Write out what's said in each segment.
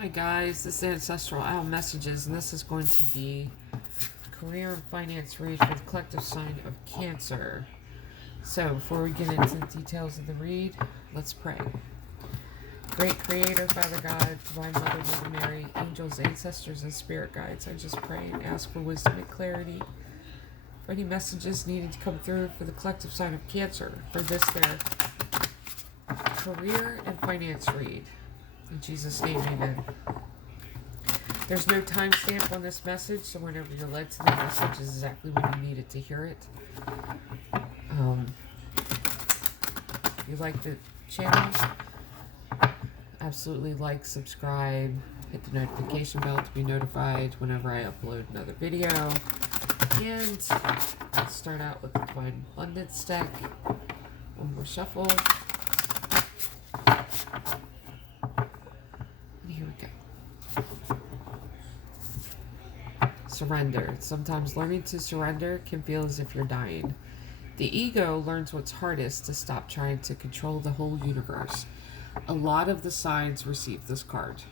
Hi guys, this is Ancestral Owl Messages, and this is going to be Career and Finance Read for the Collective Sign of Cancer. So, before we get into the details of the read, let's pray. Great Creator, Father God, Divine Mother, Mother Mary, angels, ancestors, and spirit guides, I just pray and ask for wisdom and clarity for any messages needing to come through for the collective sign of Cancer, for this their Career and Finance Read. In Jesus' name, amen. There's no timestamp on this message, so whenever you're led to the message is exactly when you needed to hear it. If you like the channel, absolutely like, subscribe, hit the notification bell to be notified whenever I upload another video. And let's start out with the Divine Abundance deck. One more shuffle. Here we go. Surrender. Sometimes learning to surrender can feel as if you're dying. The ego learns what's hardest to stop trying to control the whole universe. A lot of the signs receive this card.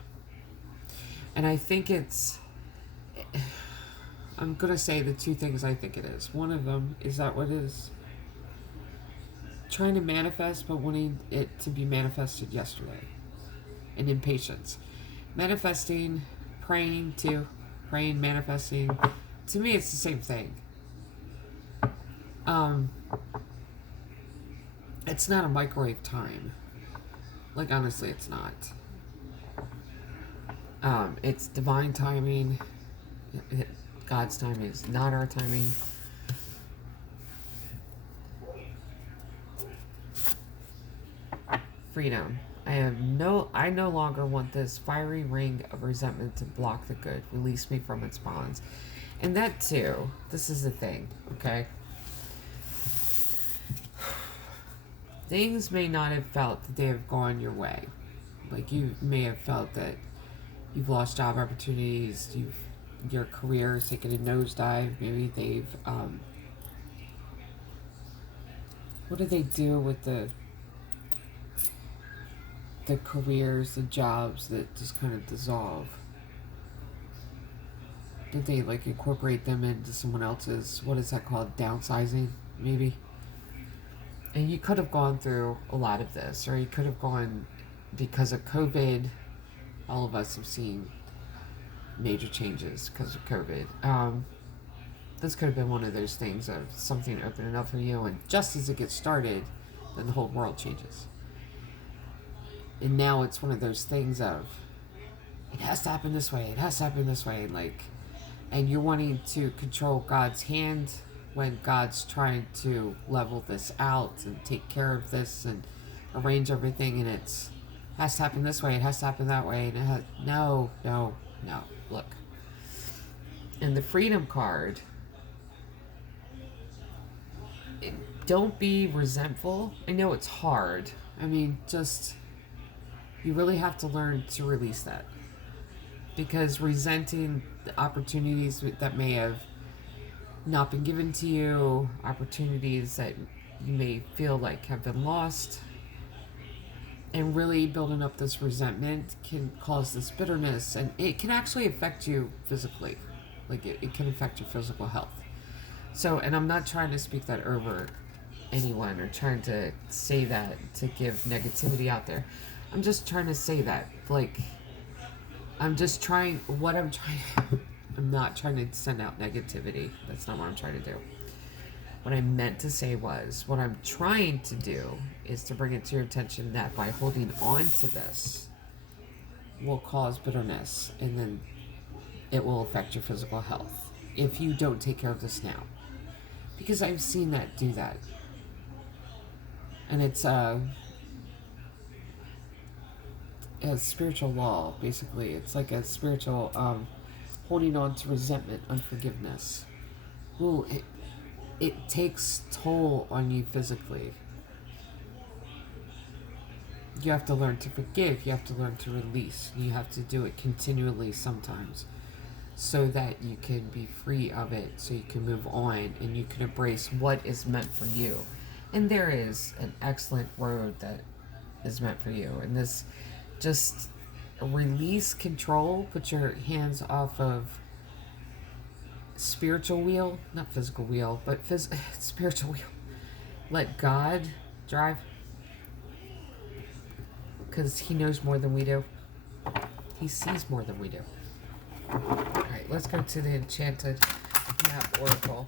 And I think I'm going to say the two things I think it is. One of them is that what is trying to manifest, but wanting it to be manifested yesterday. And impatience. Manifesting, praying, manifesting. To me, it's the same thing. It's not a microwave time. Like, honestly, it's not. It's divine timing. God's timing is not our timing. Freedom. I no longer want this fiery ring of resentment to block the good. Release me from its bonds. And that too, this is the thing, okay? Things may not have felt that they have gone your way. Like, you may have felt that you've lost job opportunities, your career has taken a nosedive, maybe they've, what do they do with the careers, the jobs that just kind of dissolve? Did they like incorporate them into someone else's, what is that called, downsizing, maybe? And you could have gone through a lot of this, or you could have gone, because of COVID, all of us have seen major changes because of COVID. This could have been one of those things of something opening up for you, and just as it gets started, then the whole world changes. And now it's one of those things of, it has to happen this way, it has to happen this way, like, and you're wanting to control God's hand when God's trying to level this out and take care of this and arrange everything, and it has to happen this way, it has to happen that way, and no, look. And the Freedom card, don't be resentful. I know it's hard. I mean, you really have to learn to release that. Because resenting the opportunities that may have not been given to you, opportunities that you may feel like have been lost, and really building up this resentment can cause this bitterness, and it can actually affect you physically. Like, it can affect your physical health. So, and I'm not trying to speak that over anyone or trying to say that to give negativity out there. I'm just trying to say that, like, I'm not trying to send out negativity. That's not what I'm trying to do. What I meant to say was, what I'm trying to do is to bring it to your attention that by holding on to this will cause bitterness, and then it will affect your physical health if you don't take care of this now. Because I've seen that do that. And it's a spiritual law, basically. It's like a spiritual holding on to resentment, unforgiveness. Ooh, it takes toll on you physically. You have to learn to forgive. You have to learn to release. You have to do it continually sometimes, so that you can be free of it, so you can move on and you can embrace what is meant for you. And there is an excellent road that is meant for you. And this just release control. Put your hands off of spiritual wheel, not physical wheel, but spiritual wheel. Let God drive, because he knows more than we do. He sees more than we do. Alright, let's go to the Enchanted Map Oracle.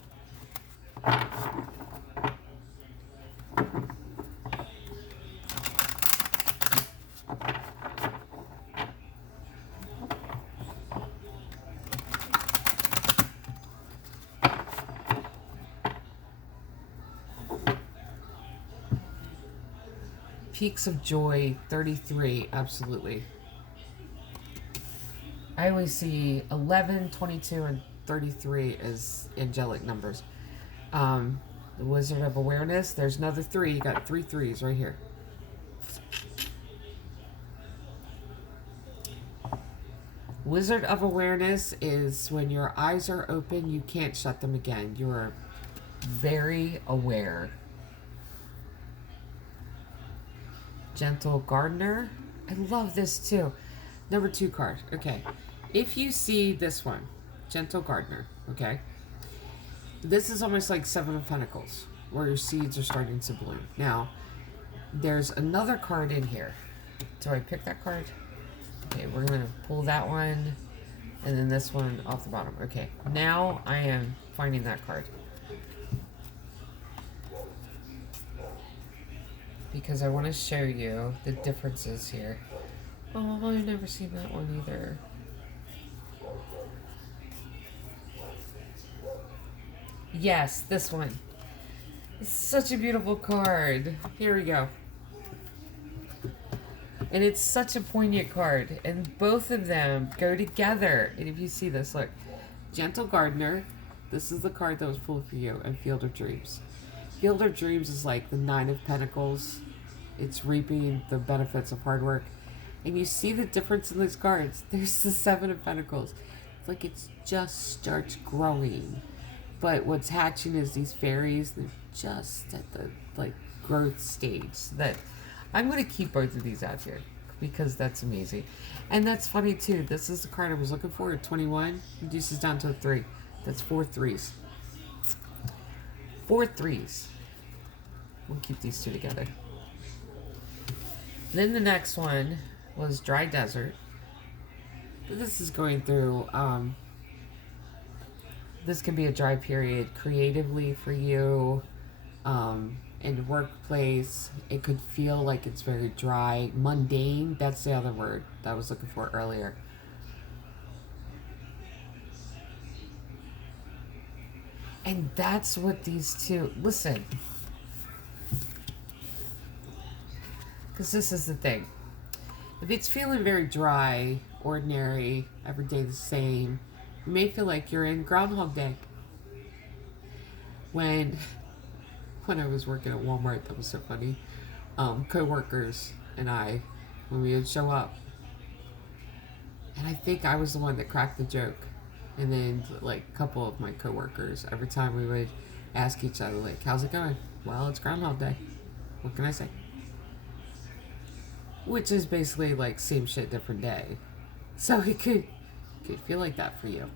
Peaks of Joy, 33, absolutely. I always see 11, 22, and 33 as angelic numbers. The Wizard of Awareness, there's another 3. You got 3 threes right here. Wizard of Awareness is when your eyes are open, you can't shut them again. You're very aware. Gentle Gardener. I love this too. Number 2 card. Okay. If you see this one, Gentle Gardener, okay? This is almost like 7 of Pentacles, where your seeds are starting to bloom. Now, there's another card in here. Do I pick that card? Okay, we're going to pull that one, and then this one off the bottom. Okay, now I am finding that card. Because I want to show you the differences here. Oh, I've never seen that one either. Yes, this one. It's such a beautiful card. Here we go. And it's such a poignant card. And both of them go together. And if you see this, look. Gentle Gardener. This is the card that was pulled for you. And Field of Dreams. Field of Dreams is like the 9 of Pentacles. It's reaping the benefits of hard work. And you see the difference in these cards. There's the 7 of Pentacles. It's like it just starts growing. But what's hatching is these fairies. They're just at the growth stage. That I'm going to keep both of these out here because that's amazing. And that's funny too. This is the card I was looking for at 21. Reduces down to a 3. That's 4 threes. 4 threes. We'll keep these 2 together. Then the next one was Dry Desert. This is going through, this can be a dry period creatively for you, in the workplace. It could feel like it's very dry, mundane. That's the other word that I was looking for earlier. And that's what these 2, listen, because this is the thing. If it's feeling very dry, ordinary, every day the same, you may feel like you're in Groundhog Day. When I was working at Walmart, that was so funny. Co-workers and I, when we would show up, and I think I was the one that cracked the joke. And then, a couple of my co-workers, every time we would ask each other, how's it going? Well, it's Groundhog Day. What can I say? Which is basically same shit, different day. So it could feel like that for you.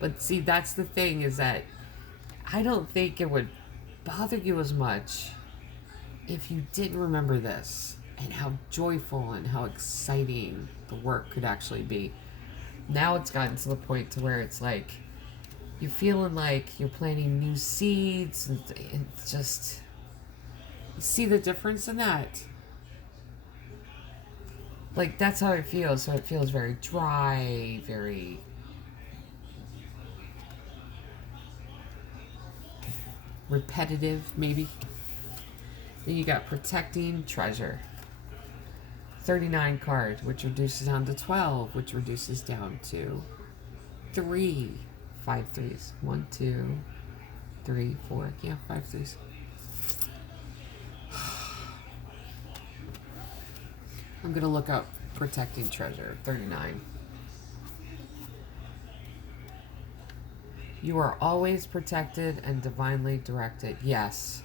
But see, that's the thing, is that I don't think it would bother you as much if you didn't remember this and how joyful and how exciting the work could actually be. Now it's gotten to the point to where it's you're feeling like you're planting new seeds, and it's just, you see the difference in that? That's how it feels. So it feels very dry, very repetitive, maybe. Then you got Protecting Treasure. 39 card, which reduces down to 12, which reduces down to 3. 5 threes. 1, 2, 3, 4. Yeah, 5 threes. I'm going to look up Protecting Treasure, 39. You are always protected and divinely directed. Yes.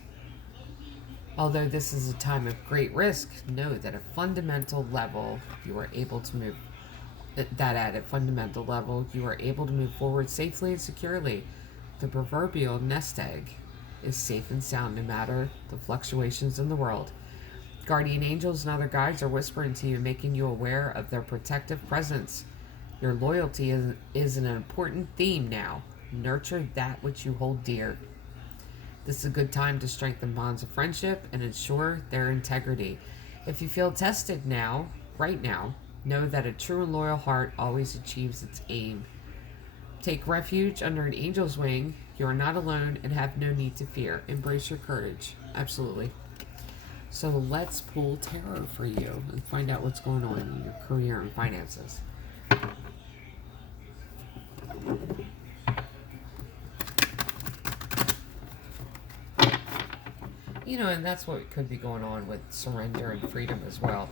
Although this is a time of great risk, know that at a fundamental level, you are able to move forward safely and securely. The proverbial nest egg is safe and sound no matter the fluctuations in the world. Guardian angels and other guides are whispering to you, making you aware of their protective presence. Your loyalty is an important theme now. Nurture that which you hold dear. This is a good time to strengthen bonds of friendship and ensure their integrity. If you feel tested right now, know that a true and loyal heart always achieves its aim. Take refuge under an angel's wing. You are not alone and have no need to fear. Embrace your courage. Absolutely. So let's pull tarot for you and find out what's going on in your career and finances. And that's what could be going on with surrender and freedom as well.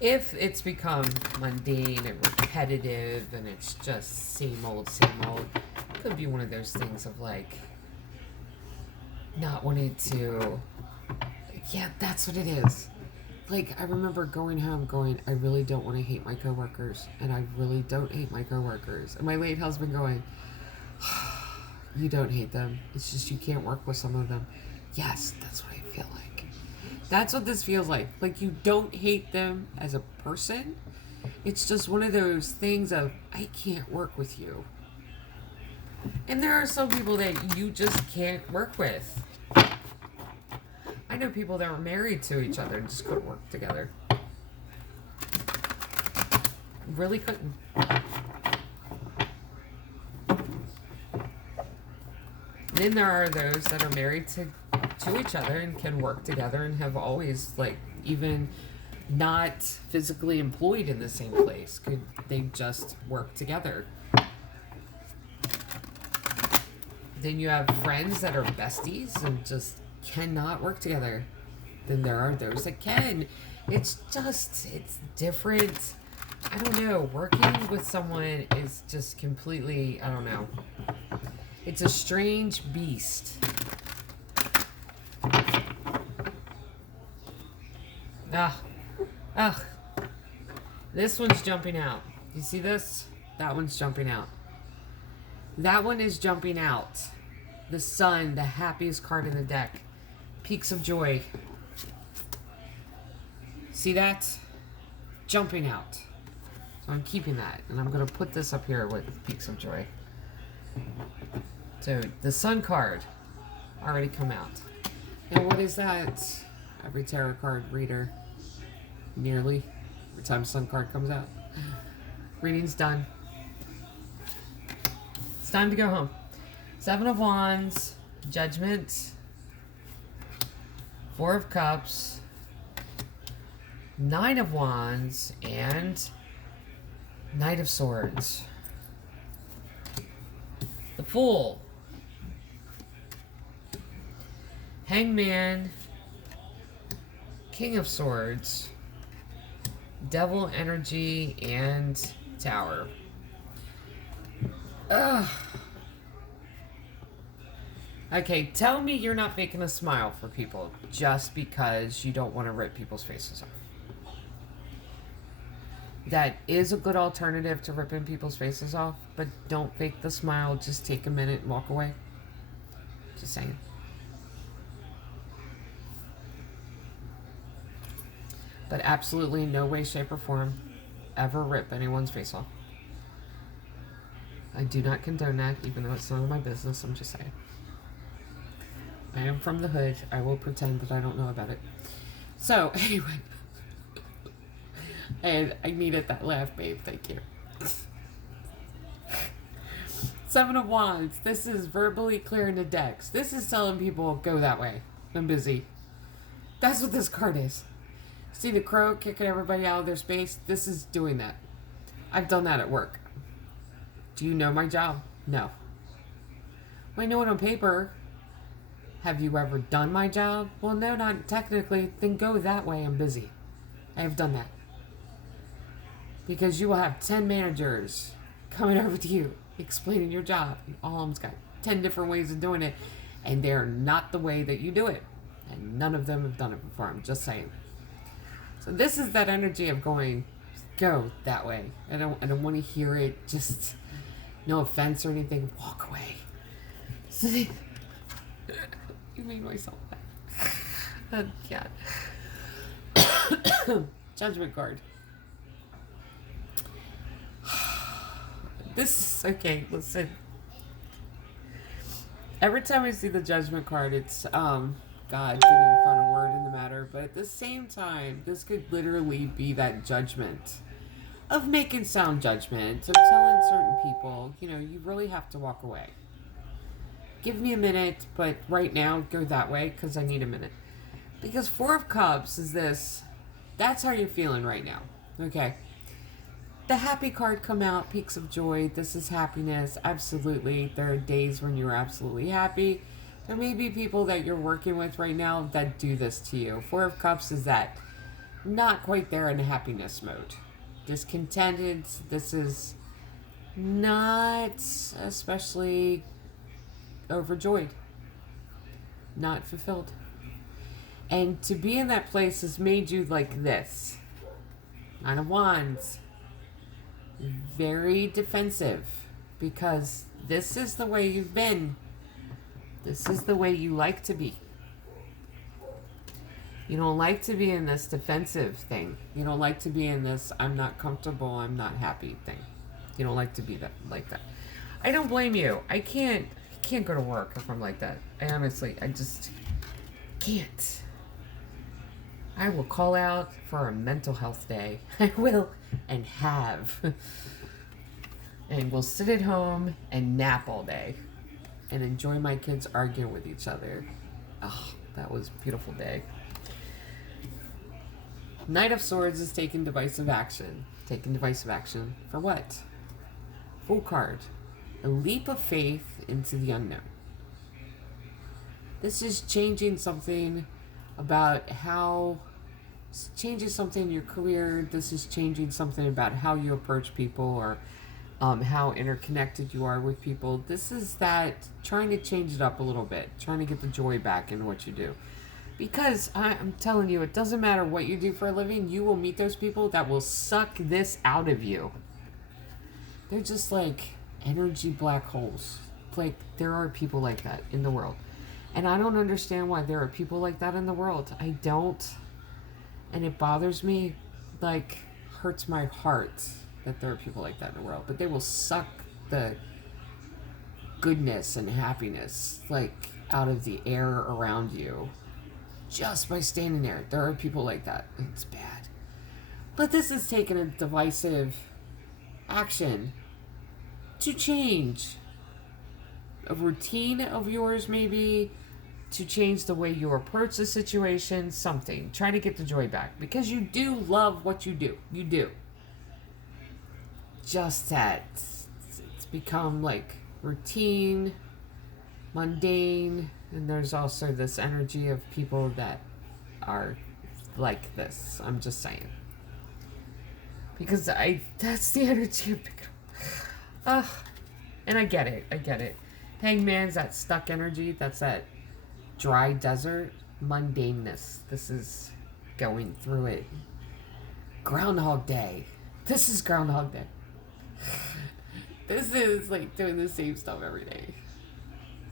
If it's become mundane and repetitive and it's just same old, it could be one of those things of not wanting to, that's what it is. I remember going home going, I really don't want to hate my coworkers, and I really don't hate my coworkers. And my late husband going, you don't hate them. It's just you can't work with some of them. Yes, that's what I feel like. That's what this feels like. You don't hate them as a person. It's just one of those things of, I can't work with you. And there are some people that you just can't work with. I know people that were married to each other and just couldn't work together. Really couldn't. Then there are those that are married to each other and can work together and have always, even not physically employed in the same place, they just work together. Then you have friends that are besties and just cannot work together. Then there are those that can. It's different. I don't know. Working with someone is just completely, I don't know. It's a strange beast. This one's jumping out. You see this? That one's jumping out. That one is jumping out. The Sun, the happiest card in the deck. Peaks of Joy. See that? Jumping out. So I'm keeping that. And I'm going to put this up here with Peaks of Joy. So the Sun card already come out. And what is that? Every tarot card reader, nearly, every time Sun card comes out. Reading's done. It's time to go home. 7 of Wands, Judgment, 4 of Cups, 9 of Wands, and Knight of Swords. The Fool, Hangman, King of Swords, Devil Energy, and Tower. Okay, tell me you're not making a smile for people just because you don't want to rip people's faces off. That is a good alternative to ripping people's faces off, but don't fake the smile. Just take a minute and walk away. Just saying. But absolutely no way, shape, or form ever rip anyone's face off. I do not condone that, even though it's none of my business. I'm just saying. I am from the hood. I will pretend that I don't know about it. So, anyway. And I needed that laugh, babe. Thank you. 7 of Wands. This is verbally clearing the decks. This is telling people, go that way. I'm busy. That's what this card is. See the crow kicking everybody out of their space? This is doing that. I've done that at work. Do you know my job? No. Well, I know it on paper. Have you ever done my job? Well, no, not technically. Then go that way. I'm busy. I have done that. Because you will have 10 managers coming over to you, explaining your job. And all of them's got 10 different ways of doing it. And they're not the way that you do it. And none of them have done it before. I'm just saying. So this is that energy of going, go that way. I don't want to hear it. Just no offense or anything. Walk away. You made myself laugh. God. Judgment card. This is okay. Listen. Every time I see the judgment card, it's God giving a final word in the matter. But at the same time, this could literally be that judgment of making sound judgment, of telling certain people, you really have to walk away. Give me a minute, but right now, go that way because I need a minute. Because Four of Cups is this, that's how you're feeling right now. Okay. The happy card come out, peaks of joy. This is happiness. Absolutely. There are days when you're absolutely happy. There may be people that you're working with right now that do this to you. Four of Cups is that not quite there in a happiness mode. Discontented. This is not especially overjoyed. Not fulfilled. And to be in that place has made you like this. Nine of Wands. Very defensive. Because this is the way you've been. This is the way you like to be. You don't like to be in this defensive thing. You don't like to be in this I'm not comfortable, I'm not happy thing. You don't like to be that like that. I don't blame you. I can't go to work if I'm like that. I just can't. I will call out for a mental health day. I will and have. And we'll sit at home and nap all day. And enjoy my kids arguing with each other. Oh, that was a beautiful day. Knight of Swords is taking divisive action. Taking divisive action for what? Fool card. A leap of faith into the unknown. This is changing something about how... changes something in your career. This is changing something about how you approach people or how interconnected you are with people. This is that trying to change it up a little bit. Trying to get the joy back in what you do. Because I'm telling you, it doesn't matter what you do for a living. You will meet those people that will suck this out of you. They're just like energy black holes. Like there are people like that in the world. And I don't understand why there are people like that in the world. I don't. And it bothers me, like, hurts my heart that there are people like that in the world. But they will suck the goodness and happiness, like, out of the air around you just by standing there. There are people like that. It's bad. But this is taking a divisive action to change a routine of yours, maybe, to change the way you approach the situation, something. Try to get the joy back. Because you do love what you do. You do. Just that it's become like routine, mundane, and there's also this energy of people that are like this. I'm just saying. Because that's the energy of picking. And I get it. Hangman's that stuck energy. That's that dry desert mundaneness. This is going through it. Groundhog Day. This is Groundhog Day. This is like doing the same stuff every day.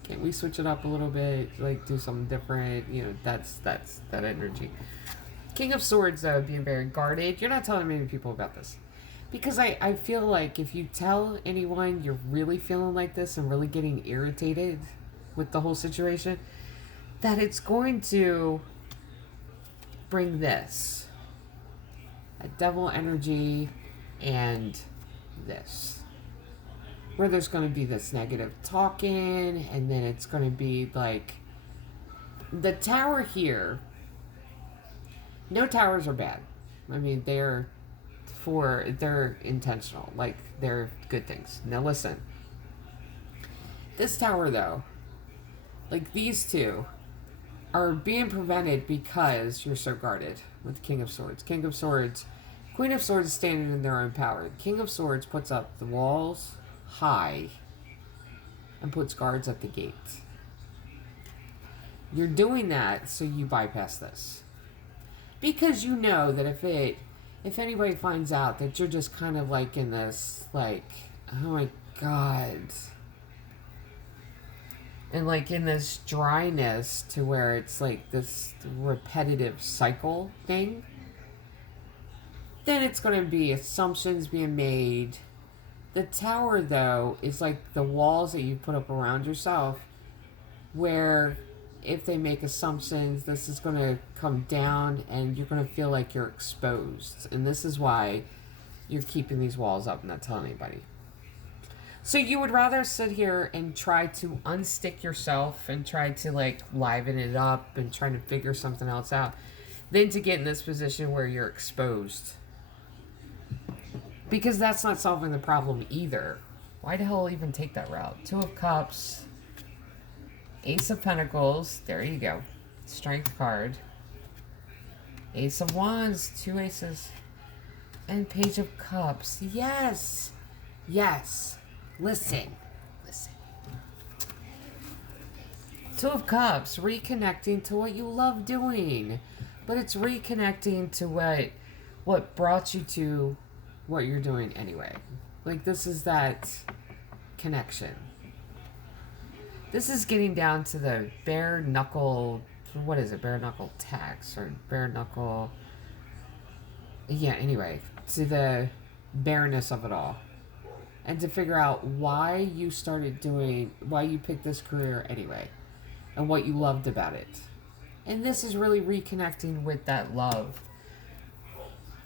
Can't we switch it up a little bit? Like do something different? That's that energy. King of Swords, though, being very guarded. You're not telling many people about this. Because I feel like if you tell anyone you're really feeling like this and really getting irritated with the whole situation, that it's going to bring this. A devil energy and this. Where there's going to be this negative talking, and then it's going to be like the tower here. No towers are bad. I mean, they're intentional. Like, they're good things. Now listen. This tower, though, like these two, are being prevented because you're so guarded with King of Swords. King of Swords, Queen of Swords is standing in their own power. King of Swords puts up the walls high and puts guards at the gate. You're doing that so you bypass this. Because you know that if anybody finds out that you're just kind of like in this, like, oh my God, and like in this dryness to where it's like this repetitive cycle thing, then it's going to be assumptions being made. The tower, though, is like the walls that you put up around yourself, where if they make assumptions, this is going to come down and you're going to feel like you're exposed. And this is why you're keeping these walls up and not telling anybody. So you would rather sit here and try to unstick yourself and try to like liven it up and try to figure something else out than to get in this position where you're exposed. Because that's not solving the problem either. Why the hell even take that route? Two of Cups, Ace of Pentacles, there you go. Strength card. Ace of Wands, two aces. And Page of Cups. Yes. Yes. Listen. Two of Cups, reconnecting to what you love doing. But it's reconnecting to what brought you to what you're doing anyway. Like, this is that connection. This is getting down to the bare knuckle, what is it? Bare knuckle tax or bare knuckle. Yeah, anyway, to the bareness of it all. And to figure out why you picked this career anyway. And what you loved about it. And this is really reconnecting with that love.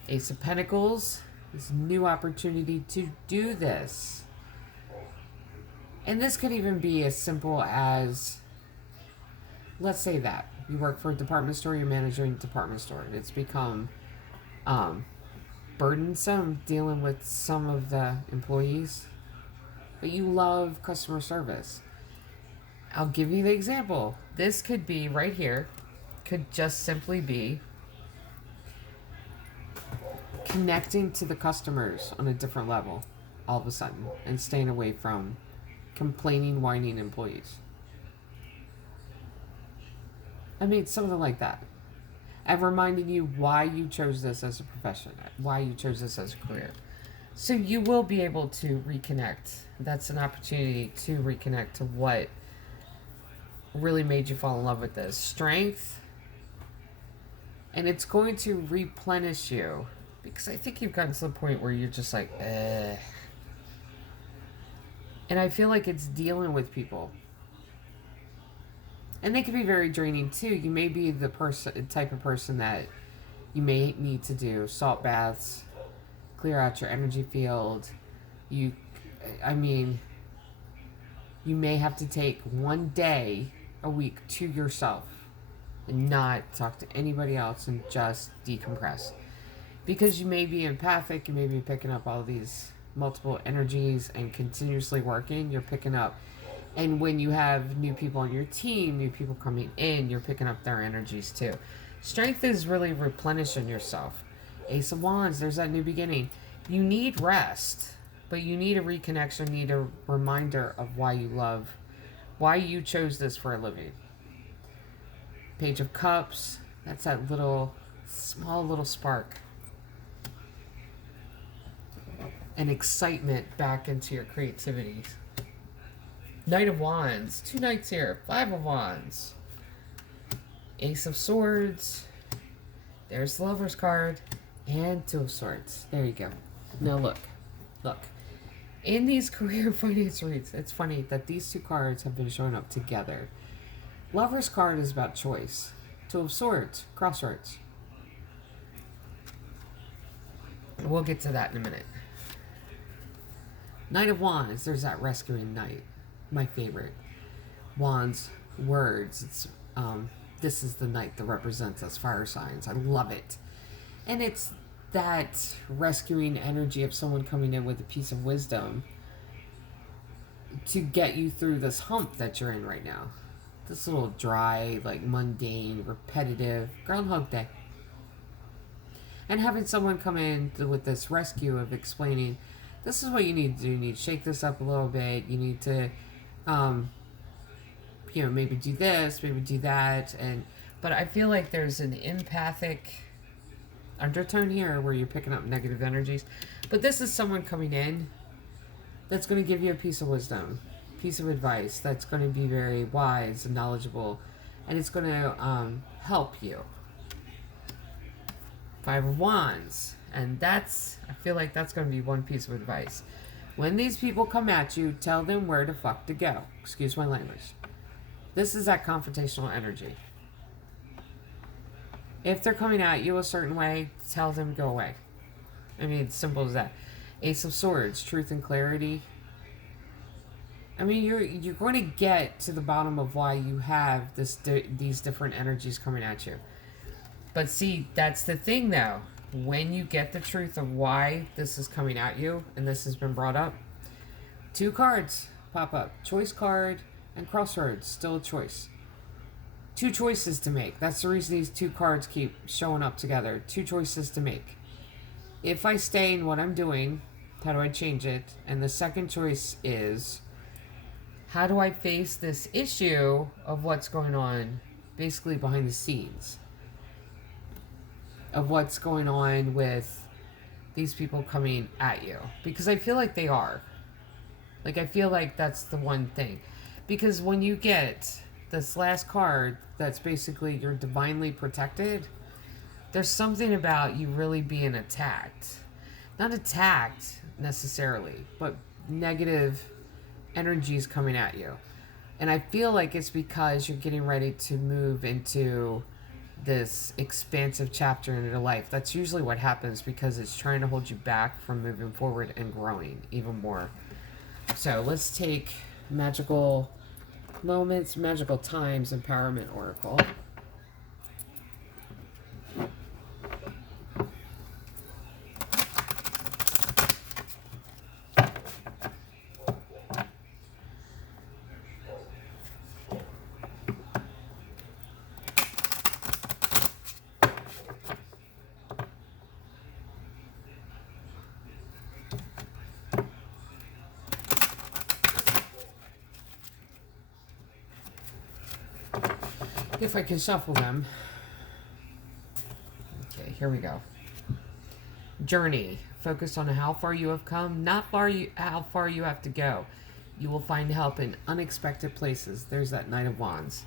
Ace of Pentacles, this new opportunity to do this. And this could even be as simple as, let's say that you work for a department store, you're managing a department store, and it's become burdensome dealing with some of the employees, but you love customer service. I'll give you the example. This could be right here, could just simply be connecting to the customers on a different level all of a sudden and staying away from complaining, whining employees. I mean, something like that. And reminding you why you chose this as a profession, why you chose this as a career. So you will be able to reconnect. That's an opportunity to reconnect to what really made you fall in love with this. Strength. And it's going to replenish you. Because I think you've gotten to the point where you're just like, ugh. And I feel like it's dealing with people. And they can be very draining too. You may be the type of person that you may need to do salt baths, clear out your energy field. You may have to take one day a week to yourself and not talk to anybody else and just decompress. Because you may be empathic, you may be picking up all these multiple energies and continuously working, you're picking up. And when you have new people on your team, new people coming in, you're picking up their energies too. Strength is really replenishing yourself. Ace of Wands, there's that new beginning. You need rest, but you need a reconnection, need a reminder of why you chose this for a living. Page of Cups, that's that small little spark. And excitement back into your creativity. Knight of Wands, two knights here, Five of Wands, Ace of Swords, there's the Lover's card, and Two of Swords. There you go. Now look. In these career finance reads, it's funny that these two cards have been showing up together. Lover's card is about choice. Two of Swords, crossroads. We'll get to that in a minute. Knight of Wands, there's that rescuing knight. My favorite. Wands, words. It's this is the knight that represents us fire signs. I love it. And it's that rescuing energy of someone coming in with a piece of wisdom to get you through this hump that you're in right now. This little dry, like mundane, repetitive Groundhog Day. And having someone come in with this rescue of explaining, this is what you need to do. You need to shake this up a little bit. You need to maybe do this, maybe do that. But I feel like there's an empathic undertone here where you're picking up negative energies. But this is someone coming in that's going to give you a piece of wisdom, piece of advice that's going to be very wise and knowledgeable, and it's going to help you. Five of Wands, and I feel like that's going to be one piece of advice. When these people come at you, tell them where the fuck to go. Excuse my language. This is that confrontational energy. If they're coming at you a certain way, tell them go away. I mean, it's simple as that. Ace of Swords, truth and clarity. I mean, you're going to get to the bottom of why you have these different energies coming at you. But see, that's the thing though. When you get the truth of why this is coming at you, and this has been brought up, 2 cards pop up. Choice card and Crossroads, still a choice. 2 choices to make. That's the reason these 2 cards keep showing up together. 2 choices to make. If I stay in what I'm doing, how do I change it? And the second choice is, how do I face this issue of what's going on basically behind the scenes? Of what's going on with these people coming at you. Because I feel like they are. Like, I feel like that's the one thing. Because when you get this last card that's basically you're divinely protected, there's something about you really being attacked. Not attacked necessarily, but negative energies coming at you. And I feel like it's because you're getting ready to move into this expansive chapter in your life. That's usually what happens because it's trying to hold you back from moving forward and growing even more. So let's take Magical Moments, Magical Times, Empowerment Oracle. If I can shuffle them. Okay, here we go. Journey. Focus on how far you have come, not how far you have to go. You will find help in unexpected places. There's that Knight of Wands.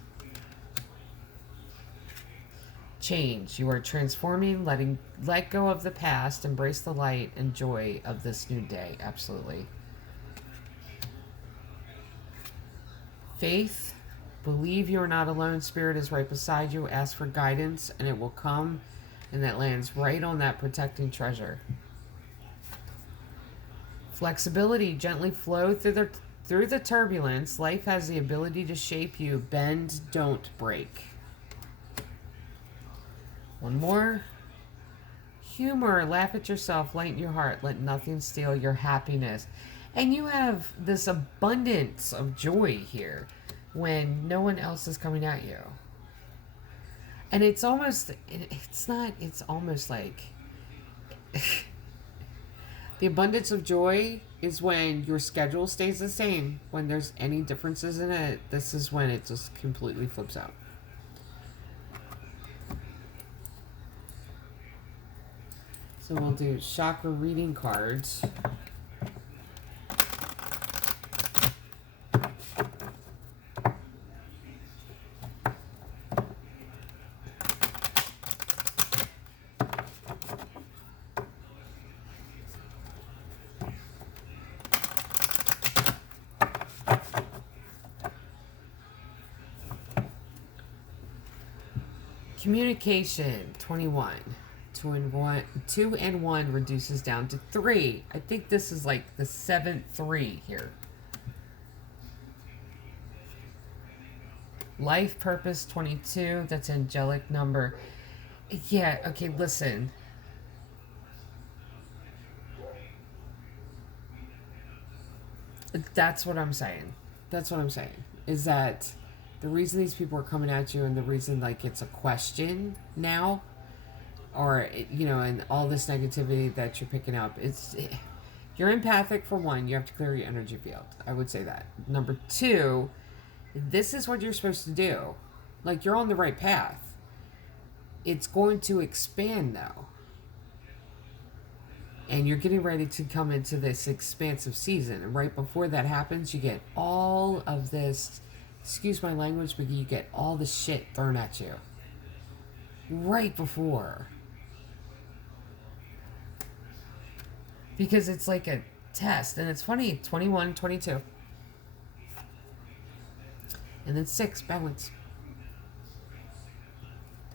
Change. You are transforming, let go of the past, embrace the light and joy of this new day. Absolutely. Faith. Believe you are not alone. Spirit is right beside you. Ask for guidance and it will come, and that lands right on that protecting treasure. Flexibility. Gently flow through the turbulence. Life has the ability to shape you. Bend, don't break. One more. Humor. Laugh at yourself. Lighten your heart. Let nothing steal your happiness. And you have this abundance of joy here when no one else is coming at you. And it's almost like the abundance of joy is when your schedule stays the same. When there's any differences in it, this is when it just completely flips out. So we'll do chakra reading cards. Communication, 21. 2 and 1 reduces down to 3. I think this is like the 7th 3 here. Life purpose, 22. That's angelic number. Yeah, okay, listen. That's what I'm saying. Is that the reason these people are coming at you, and the reason like it's a question now, or and all this negativity that you're picking up, you're empathic for one. You have to clear your energy field. I would say that. Number 2, This is what you're supposed to do. Like, you're on the right path. It's going to expand, though. And you're getting ready to come into this expansive season. And right before that happens, you get all of this, excuse my language, but you get all the shit thrown at you. Right before. Because it's like a test. And it's funny, 21, 22. And then 6, balance.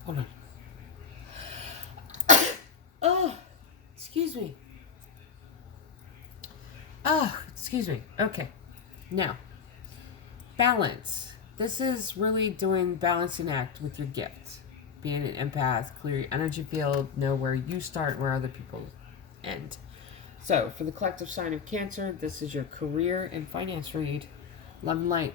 Hold on. Oh, excuse me. Oh, excuse me. Okay. Now, balance. This is really doing balancing act with your gift. Being an empath, clear your energy field, know where you start, where other people end. So, for the collective sign of Cancer, this is your career and finance read. Love and light.